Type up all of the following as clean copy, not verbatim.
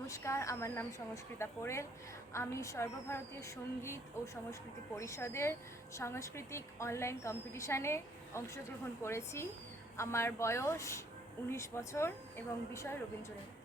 নমস্কার, আমার নাম সংস্কৃতা পোড়েল। আমি সর্বভারতীয় সঙ্গীত ও সংস্কৃতি পরিষদের সাংস্কৃতিক অনলাইন কম্পিটিশানে অংশগ্রহণ করেছি। আমার বয়স 19 বছর এবং বিষয় রবীন্দ্রনৃত্য।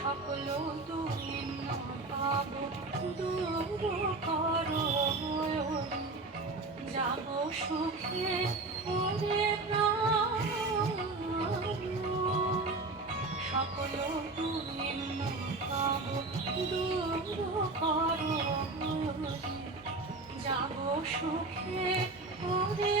সকল তুমি পাব দূর করো যাব সুখে ওরে সকল তুমি পাব দূর করো যাব সুখে ওরে